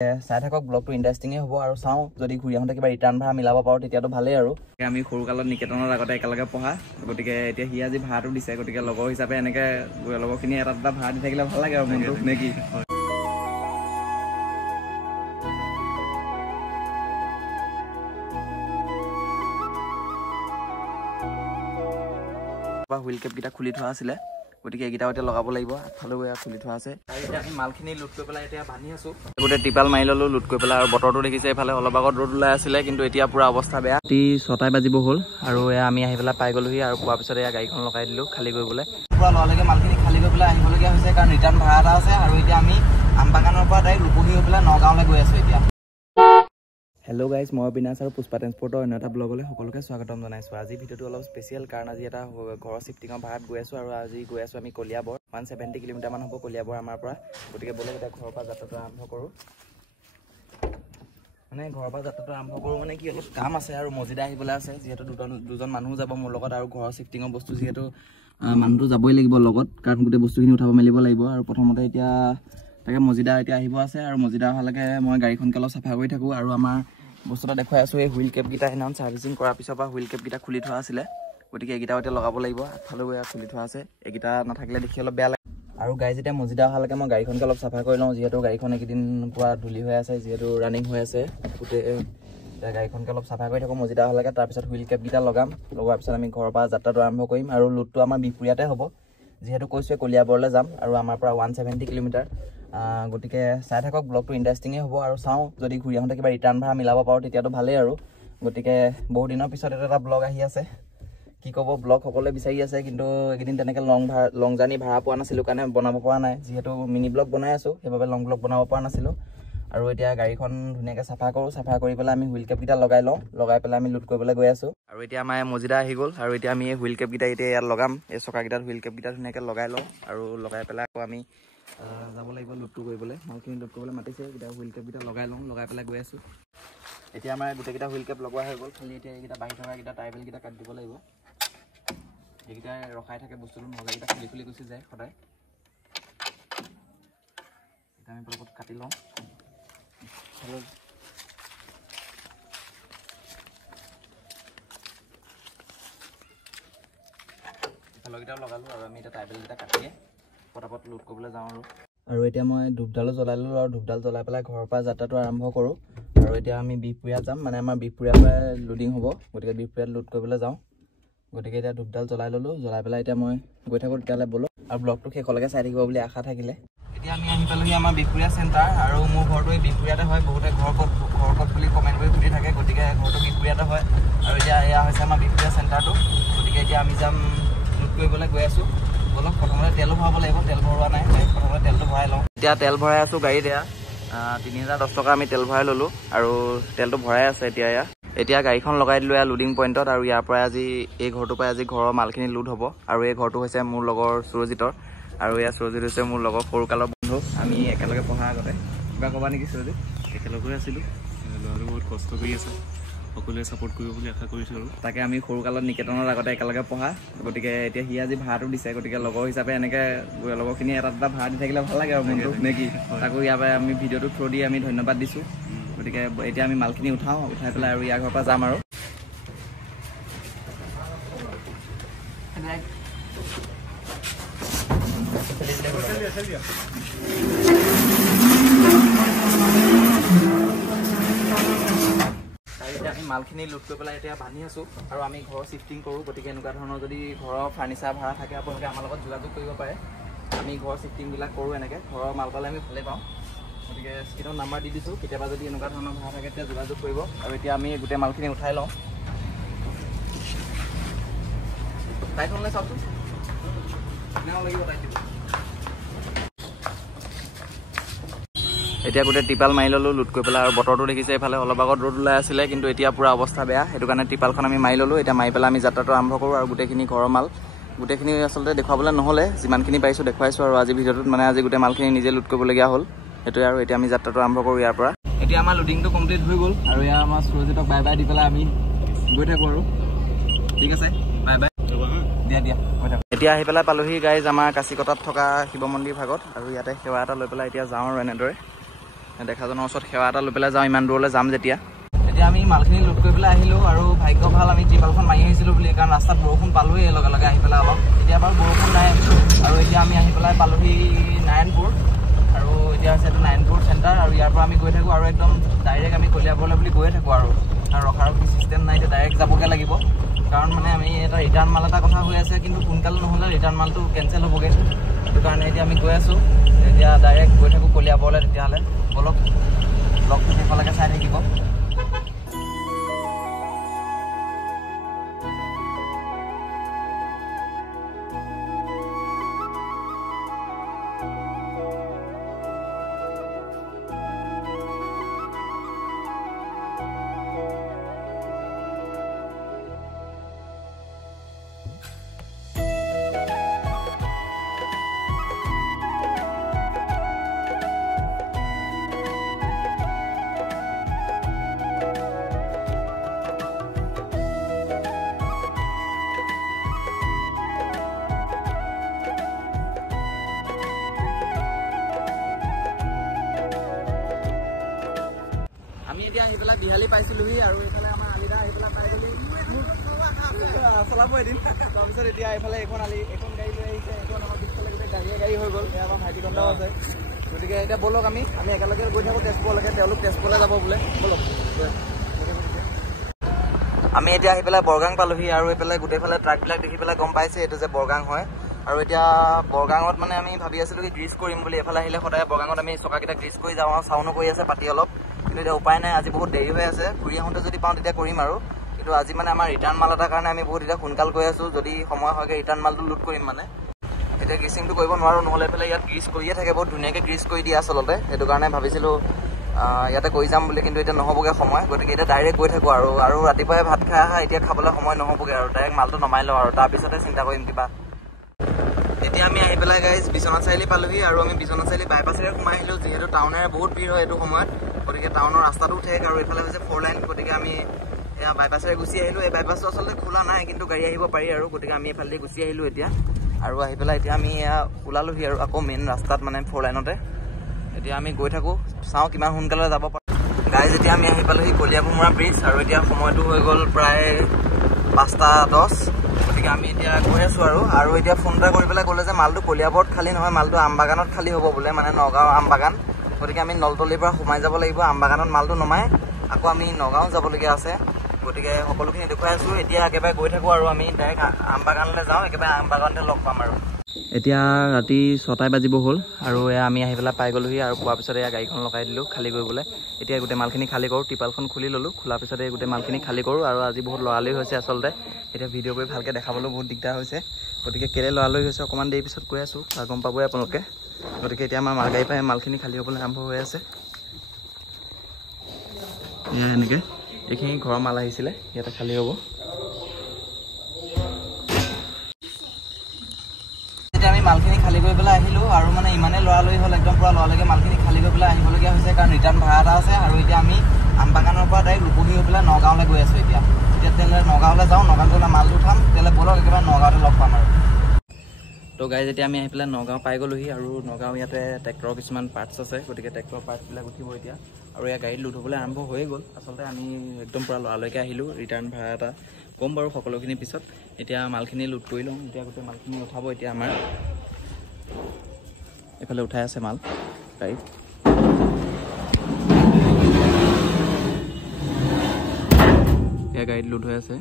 চাই থাকক ব্লগটো ইণ্টাৰেষ্টিঙে হ'ব আৰু চাওঁ যদি ঘূৰি আহোঁতে কিবা ৰিটাৰ্ণ ভাড়া মিলাব পাৰোঁ তেতিয়াতো ভালেই আৰু আমি সৰুকালত নিকেতনৰ আগতে একেলগে পঢ়া গতিকে এতিয়া সি আজি ভাড়াটো দিছে গতিকে লগৰ হিচাপে এনেকৈ লগৰখিনি এটা দুটা ভাড়া দি থাকিলে ভাল লাগে আৰু মনটো নে কি হুইল কেপকেইটা খুলি থোৱা আছিলে গতিকে এইকেইটাও এতিয়া লগাব লাগিব আগফালেও খুলি থোৱা আছে আৰু এতিয়া আমি মালখিনি লোড কৰি পেলাই এতিয়া বান্ধি আছোঁ গোটেই টিপাল মাৰি ল'লোঁ লোড কৰি পেলাই আৰু বতৰটো দেখিছে এইফালে অলপ আগত ৰ'দ ওলাই আছিলে কিন্তু এতিয়া পূৰা অৱস্থা বেয়া 6টাই বাজিব হ'ল আৰু এয়া আমি আহি পেলাই পাই গ'লোহি আৰু পোৱাৰ পিছত এয়া গাড়ীখন লগাই দিলোঁ খালী কৰিবলৈ পূৰা লগালৈকে মালখিনি খালী কৰি পেলাই আহিবলগীয়া হৈছে কাৰণ ৰিটাৰ্ণ ভাড়া এটা আছে আৰু এতিয়া আমি আমবাগানৰ পৰা ডাইৰেক্ট ৰূপহী হৈ পেলাই নগাঁৱলৈ গৈ আছোঁ এতিয়া হেল্ল' গাইজ মই বিনাশ আৰু পুষ্পা ট্ৰেন্সপৰ্টৰ অন্য এটা ব্লগলৈ সকলোকে স্বাগতম জনাইছোঁ আজি ভিডিঅ'টো অলপ স্পেচিয়েল কাৰণ আজি এটা ঘৰৰ শিফটিঙৰ ভাড়াত গৈ আছোঁ আৰু আজি গৈ আছোঁ আমি কলিয়াবৰ 170 কিলোমিটাৰমান হ'ব কলিয়াবৰ আমাৰ পৰা গতিকে ব'লক এতিয়া ঘৰৰ পৰা যাত্ৰাটো আৰম্ভ কৰোঁ মানে ঘৰৰ পৰা যাত্ৰাটো আৰম্ভ কৰোঁ মানে কি অলপ কাম আছে আৰু মজিদা আহিবলৈ আছে যিহেতু দুজন মানুহ যাব মোৰ লগত আৰু ঘৰৰ শিফটিঙৰ বস্তু যিহেতু মানুহটো যাবই লাগিব লগত কাৰণ গোটেই বস্তুখিনি উঠাব মেলিব লাগিব আৰু প্ৰথমতে এতিয়া তাকে মজিদা এতিয়া আহিব আছে আৰু মজিদা অহালৈকে মই গাড়ীখনকে অলপ চাফা কৰি থাকোঁ আৰু আমাৰ বস্তু এটা দেখুৱাই আছোঁ এই হুইল কেপকেইটা সেইদিনাখন ছাৰ্ভিচিং কৰাৰ পিছৰ পৰা হুইল কেপকেইটা খুলি থোৱা আছিলে গতিকে এইকেইটাও এতিয়া লগাব লাগিব আগফালেও খুলি থোৱা আছে এইকেইটা নাথাকিলে দেখি অলপ বেয়া লাগে আৰু গাড়ী যেতিয়া মজিদা অহালৈকে মই গাড়ীখনকে অলপ চাফা কৰি লওঁ যিহেতু গাড়ীখন এইকেইদিন পূৰা ধূলি হৈ আছে যিহেতু ৰানিং হৈ আছে গোটেই এতিয়া গাড়ীখনকে অলপ চাফা কৰি থাকোঁ মজিদা অহালৈকে তাৰপিছত হুইল কেপকেইটা লগাম লগোৱাৰ পিছত আমি ঘৰৰ পৰা যাত্ৰাটো আৰম্ভ কৰিম আৰু লোডটো আমাৰ বিহপুৰীয়াতে হ'ব যিহেতু কৈছোঁৱে কলিয়াবৰলৈ যাম আৰু আমাৰ পৰা 170 কিলোমিটাৰ গতিকে চাই থাকক ব্লগটো ইণ্টাৰেষ্টিঙে হ'ব আৰু চাওঁ যদি ঘূৰি আহোঁতে কিবা ৰিটাৰ্ণ ভাড়া মিলাব পাৰোঁ তেতিয়াতো ভালেই আৰু গতিকে বহু দিনৰ পিছত এটা ব্লগ আহি আছে কি ক'ব ব্লগ সকলোৱে বিচাৰি আছে কিন্তু এইকেইদিন তেনেকৈ লং জাৰ্ণি ভাড়া পোৱা নাছিলোঁ কাৰণে বনাব পৰা নাই যিহেতু মিনি ব্লগ বনাই আছোঁ সেইবাবে লং ব্লগ বনাব পৰা নাছিলোঁ আৰু এতিয়া গাড়ীখন ধুনীয়াকৈ চাফা কৰোঁ চাফা কৰি পেলাই আমি হুইল কেপকেইটা লগাই লওঁ লগাই পেলাই আমি লোড কৰিবলৈ গৈ আছোঁ আৰু এতিয়া আমাৰ মজিদা আহি গ'ল আৰু এতিয়া আমি এই হুইল কেপকেইটা এতিয়া ইয়াত লগাম এই চকাকেইটাত হুইল কেপকেইটা ধুনীয়াকৈ লগাই লওঁ আৰু লগাই পেলাই আকৌ আমি যাব লাগিব লোডটো কৰিবলৈ মালখিনি লোড কৰিবলৈ মাতিছে এতিয়া হুইল কেপকেইটা লগাই লওঁ লগাই পেলাই গৈ আছোঁ এতিয়া আমাৰ গোটেইকেইটা হুইল কেপ লগোৱা হৈ গ'ল খালি এতিয়া এইকেইটা বাঢ়ি থকাকেইটা টাইবেলকেইটা কাটি দিব লাগিব এইকেইটাই ৰখাই থাকে বস্তুটো মজাকেইটা খুলি গুচি যায় সদায় এতিয়া আমি পলকত কাটি লওঁ ইফালৰকেইটাও লগালোঁ আৰু আমি এতিয়া টাইবেলকেইটা কাটিয়ে পটাপট লোড কৰিবলৈ যাওঁ আৰু এতিয়া মই ধূপডালো জ্বলাই ল'লোঁ আৰু ধূপডাল জ্বলাই পেলাই ঘৰৰ পৰা যাত্ৰাটো আৰম্ভ কৰোঁ আৰু এতিয়া আমি বিহপুৰীয়া যাম মানে আমাৰ বিহপুৰীয়াৰ পৰা লোডিং হ'ব গতিকে বিহপুৰীয়াত লোড কৰিবলৈ যাওঁ গতিকে এতিয়া ধূপডাল জ্বলাই ল'লোঁ জ্বলাই পেলাই এতিয়া মই গৈ থাকোঁ তেতিয়াহ'লে ব'লক আৰু ব্লগটো শেষলৈকে চাই থাকিব বুলি আশা থাকিলে এতিয়া আমি আহি পালোঁহি আমাৰ বিহপুৰীয়া চেণ্টাৰ আৰু মোৰ ঘৰটো এই বিহপুৰীয়াতে হয় বহুতে ঘৰ ক'ত বুলি কমেণ্ট কৰি সুধি থাকে গতিকে ঘৰটো বিহপুৰীয়াতে হয় আৰু এতিয়া এয়া হৈছে আমাৰ বিহপুৰীয়া চেণ্টাৰটো গতিকে এতিয়া আমি যাম লোড কৰিবলৈ গৈ আছোঁ ব'লক প্ৰথমতে তেলো ভৰাব লাগিব তেল ভৰোৱা নাই প্ৰথমতে তেলটো ভৰাই লওঁ এতিয়া তেল ভৰাই আছোঁ গাড়ীত এয়া 3010 টকা আমি তেল ভৰাই ল'লোঁ আৰু তেলটো ভৰাই আছে এতিয়া গাড়ীখন লগাই দিলোঁ ইয়াৰ লোডিং পইণ্টত আৰু ইয়াৰ পৰা আজি এই ঘৰটোৰ পৰা আজি ঘৰৰ মালখিনি লোড হ'ব আৰু এই ঘৰটো হৈছে মোৰ লগৰ সুৰজিতৰ আৰু এয়া সুৰজিত হৈছে মোৰ লগৰ সৰুকালৰ বন্ধু আমি একেলগে পঢ়া আগতে কিবা ক'বা নেকি সুৰজিত একেলগে আছিলোঁ ল'ৰাটো বহুত কষ্ট কৰি আছে সকলোৱে ছাপোৰ্ট কৰিব বুলি আশা কৰিছোঁ আৰু তাকে আমি সৰুকালত নিকেতনৰ আগতে একেলগে পঢ়া গতিকে এতিয়া সি আজি ভাড়াটো দিছে গতিকে লগৰ হিচাপে এনেকৈ লগৰখিনি এটা দুটা ভাড়া দি থাকিলে ভাল লাগে আৰু মনটো নে কি তাকো ইয়াৰ পৰা আমি ভিডিঅ'টো থ্ৰু দি আমি ধন্যবাদ দিছোঁ গতিকে এতিয়া আমি মালখিনি উঠাই পেলাই আৰু ইয়াৰ ঘৰৰ পৰা যাম আৰু আমি মালখিনি লোড কৰি পেলাই এতিয়া বান্ধি আছোঁ আৰু আমি ঘৰ শিফটিং কৰোঁ গতিকে এনেকুৱা ধৰণৰ যদি ঘৰৰ ফাৰ্নিচাৰ ভাড়া থাকে আপোনালোকে আমাৰ লগত যোগাযোগ কৰিব পাৰে আমি ঘৰ শিফটিংবিলাক কৰোঁ এনেকৈ ঘৰৰ মাল পালে আমি ভালেই পাওঁ গতিকে স্ক্ৰীণত নাম্বাৰ দি দিছোঁ কেতিয়াবা যদি এনেকুৱা ধৰণৰ ভাড়া থাকে তেতিয়া যোগাযোগ কৰিব আৰু এতিয়া আমি গোটেই মালখিনি উঠাই লওঁ টাইটনলৈ চাওকচোন লাগিব টাইট এতিয়া গোটেই টিপাল মাৰি ল'লোঁ লোড কৰি পেলাই আৰু বতৰটো দেখিছে এইফালে অলপ আগত ৰ'দ ওলাই আছিলে কিন্তু এতিয়া পূৰা অৱস্থা বেয়া সেইটো কাৰণে টিপালখন আমি মাৰি ল'লোঁ এতিয়া মাৰি পেলাই আমি যাত্ৰাটো আৰম্ভ কৰোঁ আৰু গোটেইখিনি ঘৰৰ মাল গোটেইখিনি আচলতে দেখুৱাবলৈ নহ'লে যিমানখিনি পাৰিছোঁ দেখুৱাইছোঁ আৰু আজি ভিডিঅ'টোত মানে আজি গোটেই মালখিনি নিজে লোড কৰিবলগীয়া হ'ল সেইটোৱে আৰু এতিয়া আমি যাত্ৰাটো আৰম্ভ কৰোঁ ইয়াৰ পৰা এতিয়া আমাৰ লোডিংটো কমপ্লিট হৈ গ'ল আৰু ইয়াৰ আমাৰ সুৰজিতক বাই বাই দি পেলাই আমি গৈ থাকোঁ আৰু ঠিক আছে বাই বাই দিয়া গৈ থাকোঁ এতিয়া আহি পেলাই পালোহি গাইজ আমাৰ কাচিকটাত থকা শিৱ মন্দিৰ ভাগত আৰু ইয়াতে সেৱা এটা লৈ পেলাই এতিয়া যাওঁ আৰু এনেদৰে দেখাজনৰ ওচৰত সেৱা এটা লৈ পেলাই যাওঁ ইমান দূৰলৈ যাম যেতিয়া। এতিয়া আমি মালখিনি লোড কৰি পেলাই আহিলোঁ আৰু ভাগ্য ভাল আমি ত্ৰিপালখন মাৰি আহিছিলোঁ বুলি, কাৰণ ৰাস্তাত বৰষুণ পালোঁৱেই লগে লগে আহি পেলাই অলপ। এতিয়া বাৰু বৰষুণ নাই আৰু এতিয়া আমি আহি পেলাই পালোঁহি নাৰায়ণপুৰ আৰু এতিয়া হৈছে এইটো নাৰায়ণপুৰ চেণ্টাৰ আৰু ইয়াৰ পৰা আমি গৈ থাকোঁ আৰু একদম ডাইৰেক্ট আমি কলিয়াবৰলৈ বুলি গৈয়ে থাকোঁ আৰু ৰখাৰ কি চিষ্টেম নাই, এতিয়া ডাইৰেক্ট যাবগৈ লাগিব। কাৰণ মানে আমি এটা ৰিটাৰ্ণ মাল এটা কথা হৈ আছে, কিন্তু সোনকালে নহ'লে ৰিটাৰ্ণ মালটো কেঞ্চেল হ'বগৈ। সেইটো কাৰণে এতিয়া আমি গৈ আছোঁ, এতিয়া ডাইৰেক্ট গৈ থাকোঁ কলিয়াবৰলৈ। তেতিয়াহ'লে বলক ব্লগটো সেইফালেকে চাই থাকিব। আমি এতিয়া আহি পেলাই বিহালী পাইছিলোহি আৰু এইফালে আমাৰ আলিদা আহি পেলাই পাই গ'লি চলাব এদিন। তাৰপিছত এতিয়া এইফালে এখন গাড়ী লৈ আহিছে, এইখন আমাৰ পিছফালে গোটেই গাড়ী হৈ গ'ল। এয়া আমাৰ ভাইটি কন্দাও আছে। গতিকে এতিয়া বলক আমি একেলগে গৈ থাকোঁ তেজপুৰলৈকে, তেওঁলোক তেজপুৰলৈ যাব বোলে। বলক আমি এতিয়া আহি পেলাই বৰগাং পালোহি আৰু এইফালে গোটেইফালে ট্ৰাকবিলাক দেখি পেলাই গম পাইছে এইটো যে বৰগাং হয়। আৰু এতিয়া বৰগাঙত মানে আমি ভাবি আছিলোঁ কি গ্ৰীজ কৰিম বুলি। এইফালে আহিলে সদায় বৰগাঙত আমি চকাকেইটা গ্ৰীজ কৰি যাওঁ আৰু চাউনো কৰি আছে পাতি অলপ, কিন্তু এতিয়া উপায় নাই, আজি বহুত দেৰি হৈ আছে। ঘূৰি আহোঁতে যদি পাওঁ তেতিয়া কৰিম আৰু, কিন্তু আজি মানে আমাৰ ৰিটাৰ্ণ মাল এটাৰ কাৰণে আমি বহুত এতিয়া সোনকাল কৰি আছোঁ। যদি সময় হয়গৈ ৰিটাৰ্ণ মালটো লোড কৰিম মানে। এতিয়া গ্ৰীচিংটো কৰিব নোৱাৰোঁ, নহ'লে এইফালে ইয়াত গ্ৰীজ কৰিয়ে থাকে, বহুত ধুনীয়াকৈ গ্ৰীজ কৰি দিয়ে আচলতে। সেইটো কাৰণে ভাবিছিলোঁ ইয়াতে কৰি যাম বুলি, কিন্তু এতিয়া নহ'বগৈ সময়। গতিকে এতিয়া ডাইৰেক্ট গৈ থাকোঁ আৰু ৰাতিপুৱাই ভাত খাই আহা, এতিয়া খাবলৈ সময় নহ'বগৈ আৰু ডাইৰেক্ট মালটো নমাই লওঁ আৰু তাৰপিছতে চিন্তা কৰিম কিবা। এতিয়া আমি আহি পেলাই গাইজ বিশ্বনাথ চাৰিআলি পালোহি আৰু আমি বিশ্বনাথ চাৰিআলি বাইপাছেৰে সোমাই আহিলোঁ, যিহেতু টাউনেৰে বহুত ভিৰ হয় এইটো সময়ত। গতিকে টাউনৰ ৰাস্তাটো ঠেক আৰু এইফালে হৈছে 4 লাইন। গতিকে আমি এয়া বাইপাছেৰে গুচি আহিলোঁ। এই বাইপাছটো আচলতে খোলা নাই, কিন্তু গাড়ী আহিব পাৰি আৰু, গতিকে আমি এইফালেদি গুচি আহিলোঁ এতিয়া। আৰু আহি পেলাই এতিয়া আমি এয়া ওলালোহি আৰু আকৌ মেইন ৰাস্তাত মানে 4 লাইনতে। এতিয়া আমি গৈ থাকোঁ, চাওঁ কিমান সোনকালে যাব পাৰোঁ। গাইজ এতিয়া আমি আহি পালোহি কলিয়াভোমোৰা ব্ৰিজ আৰু এতিয়া সময়টো হৈ গ'ল প্ৰায় 5:10। গতিকে আমি এতিয়া গৈ আছোঁ আৰু এতিয়া ফোন এটা কৰি পেলাই ক'লে যে মালটো কলিয়াবৰত খালী নহয়, মালটো আমবাগানত খালী হ'ব বোলে, মানে নগাঁও আমবাগান। গতিকে আমি নলতলিৰ পৰা সোমাই যাব লাগিব, আমবাগানত মালটো নমাই আকৌ আমি নগাঁও যাবলগীয়া আছে। গতিকে সকলোখিনি দেখুৱাই আছোঁ। এতিয়া একেবাৰে গৈ থাকোঁ আৰু আমি ডাইৰেক্ট আমবাগানলৈ যাওঁ, একেবাৰে আমবাগানতে লগ পাম আৰু। এতিয়া ৰাতি 6টাই বাজিব হ'ল আৰু এয়া আমি আহি পেলাই পাই গ'লোহি আৰু পোৱাৰ পিছতে এয়া গাড়ীখন লগাই দিলোঁ খালী কৰিবলৈ। এতিয়া গোটেই মালখিনি খালী কৰোঁ, টিপালখন খুলি ল'লোঁ, খোলাৰ পিছতে গোটেই মালখিনি খালী কৰোঁ। আৰু আজি বহুত লৰালৰি হৈছে আচলতে, এতিয়া ভিডিঅ' কৰি ভালকৈ দেখাবলৈও বহুত দিগদাৰ হৈছে। গতিকে কেলৈ লৰালৰি হৈছে অকণমান দেৰি পিছত কৈ আছোঁ, গম পাবই আপোনালোকে। গতিকে এতিয়া আমাৰ মালগাড়ীৰ পৰা মালখিনি খালী হ'বলৈ আৰম্ভ হৈ আছে। এয়া এনেকৈ এইখিনি ঘৰৰ মাল আহিছিলে, ইয়াতে খালী হ'ব। এতিয়া আমি মালখিনি খালী কৰি পেলাই আহিলোঁ আৰু মানে ইমানেই লৰালৰি হ'ল, একদম পূৰা লৰালৰিকৈ মালখিনি খালী কৰি পেলাই আহিবলগীয়া হৈছে, কাৰণ ৰিটাৰ্ণ ভাড়া এটা আছে। আৰু এতিয়া আমি আমবাগানৰ পৰা ডাইৰেক্ট ৰূপহী হৈ পেলাই নগাঁৱলৈ গৈ আছোঁ। এতিয়া তেনেহ'লে নগাঁৱলৈ যাওঁ, নগাঁৱত গ'লে মালটো উঠাম, তেতিয়াহ'লে বলক একেবাৰে নগাঁৱতে লগ পাম আৰু। তো গাইজ এতিয়া আমি আহি পেলাই নগাঁও পাই গ'লোহি আৰু নগাঁও ইয়াতে ট্ৰেক্টৰৰ কিছুমান পাৰ্টছ আছে, গতিকে ট্ৰেক্টৰৰ পাৰ্টছবিলাক উঠিব এতিয়া। আৰু ইয়াৰ গাড়ীত লোড হ'বলৈ আৰম্ভ হৈয়ে গ'ল। আচলতে আমি একদম পূৰা লৰালৰিকৈ আহিলোঁ, ৰিটাৰ্ণ ভাড়া এটা ক'ম বাৰু সকলোখিনি পিছত। এতিয়া মালখিনি লোড কৰি লওঁ, এতিয়া গোটেই মালখিনি উঠাব এতিয়া আমাৰ। এইফালে উঠাই আছে মাল গাড়ীত। এয়া গাড়ীত লোড হৈ আছে।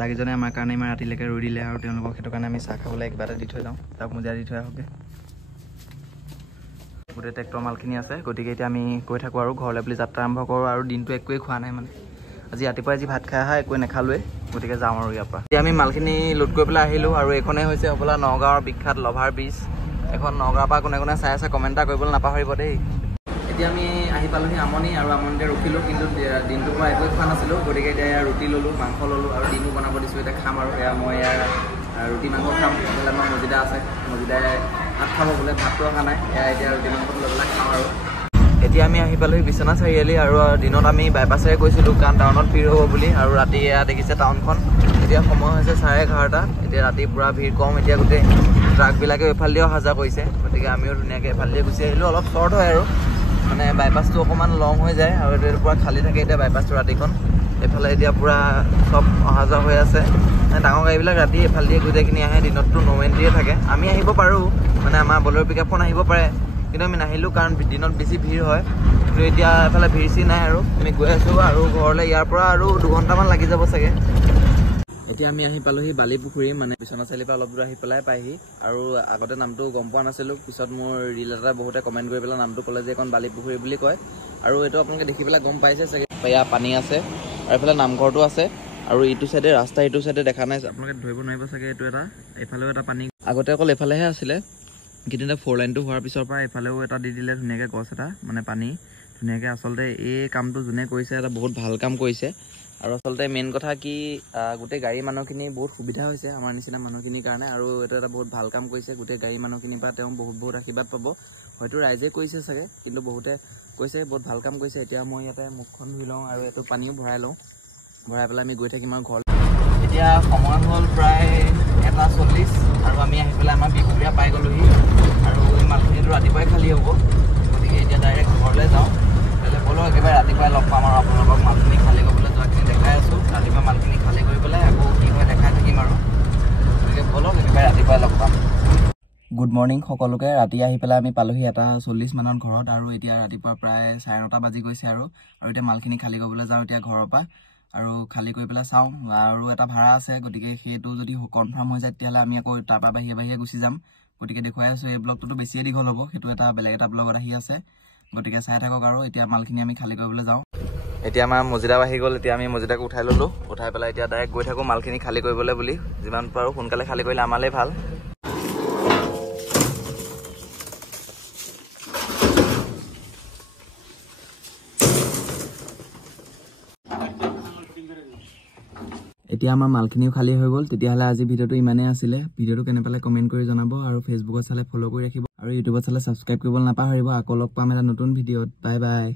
দাগীজনে আমাৰ কাৰণে ইমান ৰাতিলৈকে ৰৈ দিলে আৰু তেওঁলোকক সেইটো কাৰণে আমি চাহ খাবলৈ কিবা এটা দি থৈ যাওঁ, তাক মোজা দি থৈ আহোঁগৈ। গোটেই ট্ৰেক্টৰ মালখিনি আছে, গতিকে এতিয়া আমি গৈ থাকোঁ আৰু ঘৰলৈ বুলি যাত্ৰা আৰম্ভ কৰোঁ। আৰু দিনটো একোৱেই খোৱা নাই, মানে আজি ৰাতিপুৱাই ভাত খাই অহা একোৱে নাখালোৱে, গতিকে যাওঁ আৰু ইয়াৰ পৰা। এতিয়া আমি মালখিনি লোড কৰি পেলাই আহিলোঁ আৰু এইখনেই হৈছে হ'বলা নগাঁৱৰ বিখ্যাত লভাৰ ব্ৰিজ। এখন নগাঁৱৰ পৰা কোনে কোনে চাই আছে কমেণ্ট এটা কৰিবলৈ নাপাহৰিব দেই। এতিয়া আমি আহি পালোঁহি আমনি আৰু আমনিতে ৰখিলোঁ, কিন্তু দিনটোৰ পৰা একোৱে খোৱা নাছিলোঁ। গতিকে এতিয়া ৰুটি ল'লোঁ, মাংস ল'লোঁ আৰু ডিমো বনাব দিছোঁ, এতিয়া খাম আৰু। এয়া মই ৰুটি মাংস খাম, নহ'লে আমাৰ মজিদা আছে, মজিদাই ভাত খাব বোলে, ভাতটো অহা নাই। এতিয়া ৰুটি মাংসটো লৈ পেলাই খাওঁ আৰু। এতিয়া আমি আহি পালোঁহি বিশ্বনাথ চাৰিআলি আৰু দিনত আমি বাইপাছেৰে গৈছিলোঁ, কাৰণ টাউনত ভিৰ হ'ব বুলি। আৰু ৰাতি এয়া দেখিছে টাউনখন। এতিয়া সময় হৈছে 11:30। এতিয়া ৰাতি পূৰা ভিৰ কম, এতিয়া গোটেই ট্ৰাকবিলাকে এইফালেদিও অহা যোৱা কৰিছে, গতিকে আমিও ধুনীয়াকৈ এইফালেদিয়ে গুচি আহিলোঁ। অলপ শ্বৰ্ট হয় আৰু মানে বাইপাছটো অকণমান লং হৈ যায় আৰু এইটো পূৰা খালী থাকে এতিয়া বাইপাছটো ৰাতিখন এইফালে এতিয়া পূৰা চব অহা যোৱা হৈ আছে মানে ডাঙৰ গাড়ীবিলাক ৰাতি এইফালে দিয়ে গোটেইখিনি আহে দিনততো ন' এণ্ট্ৰিয়ে থাকে আমি আহিব পাৰোঁ মানে আমাৰ বলেৰ' পিকআপখন আহিব পাৰে কিন্তু আমি নাহিলোঁ কাৰণ দিনত বেছি ভিৰ হয় কিন্তু এতিয়া এইফালে ভিৰ চি নাই আৰু আমি গৈ আছোঁ আৰু ঘৰলৈ ইয়াৰ পৰা আৰু 2 ঘণ্টামান লাগি যাব চাগে এতিয়া আমি আহি পালোহি বালিপুখুৰী মানে বিশ্বনাথ চাৰিআলিৰ পৰা অলপ দূৰ আহি পেলাই পাইহি আৰু আগতে নামটো গম পোৱা নাছিলোঁ পিছত মোৰ ৰিল এটা বহুতে কমেণ্ট কৰি পেলাই নামটো ক'লে যে এখন বালিপুখুৰী বুলি কয় আৰু এইটো আপোনালোকে দেখি পেলাই গম পাইছে চাগে ইয়াৰ পানী আছে আৰু এইফালে নামঘৰটো আছে আৰু ইটো চাইডে ৰাস্তা ইটো চাইডে দেখা নাই আপোনালোকে ধৰিব নোৱাৰিব চাগে এইটো এটা এইফালেও এটা পানী আগতে অকল এইফালেহে আছিলে কিন্তু এতিয়া 4 লাইনটো হোৱাৰ পিছৰ পৰা এইফালেও এটা দি দিলে ধুনীয়াকৈ গছ এটা মানে পানী ধুনীয়াকৈ আচলতে এই কামটো যোনে কৰিছে এটা বহুত ভাল কাম কৰিছে আৰু আচলতে মেইন কথা কি গোটেই গাড়ী মানুহখিনি বহুত সুবিধা হৈছে আমাৰ নিচিনা মানুহখিনিৰ কাৰণে আৰু এইটো এটা বহুত ভাল কাম কৰিছে গোটেই গাড়ী মানুহখিনিৰ পৰা তেওঁ বহুত আশীৰ্বাদ পাব হয়তো ৰাইজে কৰিছে চাগে কিন্তু বহুতে কৈছে বহুত ভাল কাম কৰিছে এতিয়া মই ইয়াতে মুখখন ধুই লওঁ আৰু এইটো পানীও ভৰাই লওঁ ভৰাই পেলাই আমি গৈ থাকিম আৰু ঘৰ এতিয়া সময় হ'ল প্ৰায় 1:40 আৰু আমি আহি পেলাই আমাৰ বিহপুৰীয়া পাই গ'লোহি আৰু এই মালখিনিটো ৰাতিপুৱাই খালী হ'ব গতিকে এতিয়া ডাইৰেক্ট ঘৰলৈ যাওঁ তেতিয়াহ'লে ব'লক একেবাৰে ৰাতিপুৱাই লগ পাম আৰু আপোনালোকক মালখিনি খালী কৰিবলৈ যোৱাখিনি দেখাই আছোঁ ৰাতিপুৱা মালখিনি খালী কৰি পেলাই আকৌ কি হয় দেখাই থাকিম আৰু গতিকে ব'লক একেবাৰে ৰাতিপুৱাই লগ পাম গুড মৰ্ণিং সকলোকে ৰাতি আহি পেলাই আমি পালোহি 1:40 মানত ঘৰত আৰু এতিয়া ৰাতিপুৱা প্ৰায় 9:30 বাজি গৈছে আৰু এতিয়া মালখিনি খালী কৰিবলৈ যাওঁ এতিয়া ঘৰৰ পৰা আৰু খালী কৰি পেলাই চাওঁ আৰু এটা ভাড়া আছে গতিকে সেইটো যদি কনফাৰ্ম হৈ যায় তেতিয়াহ'লে আমি আকৌ তাৰপৰা বাহিৰে গুচি যাম গতিকে দেখুৱাই আছোঁ এই ব্লগটোতো বেছিয়ে দীঘল হ'ব সেইটো এটা বেলেগ এটা ব্লগত আহি আছে গতিকে চাই থাকক আৰু এতিয়া মালখিনি আমি খালী কৰিবলৈ যাওঁ এতিয়া আমাৰ মজিদাও আহি গ'ল এতিয়া আমি মজিদাক উঠাই ল'লোঁ উঠাই পেলাই এতিয়া ডাইৰেক্ট গৈ থাকোঁ মালখিনি খালী কৰিবলৈ বুলি যিমান পাৰোঁ সোনকালে খালী কৰিলে আমালৈ ভাল এতিয়া আমাৰ মালখিনিও খালী হৈ গ'ল তেতিয়াহ'লে আজি ভিডিঅ'টো ইমানেই আছিলে ভিডিঅ'টো কেনে পালে কমেণ্ট কৰি জনাব আৰু ফেচবুকত চালে ফ'ল' কৰি ৰাখিব আৰু ইউটিউবত চালে ছাবস্ক্ৰাইব কৰিবলৈ নাপাহৰিব আকৌ লগ পাম এটা নতুন ভিডিঅ'ত বাই বাই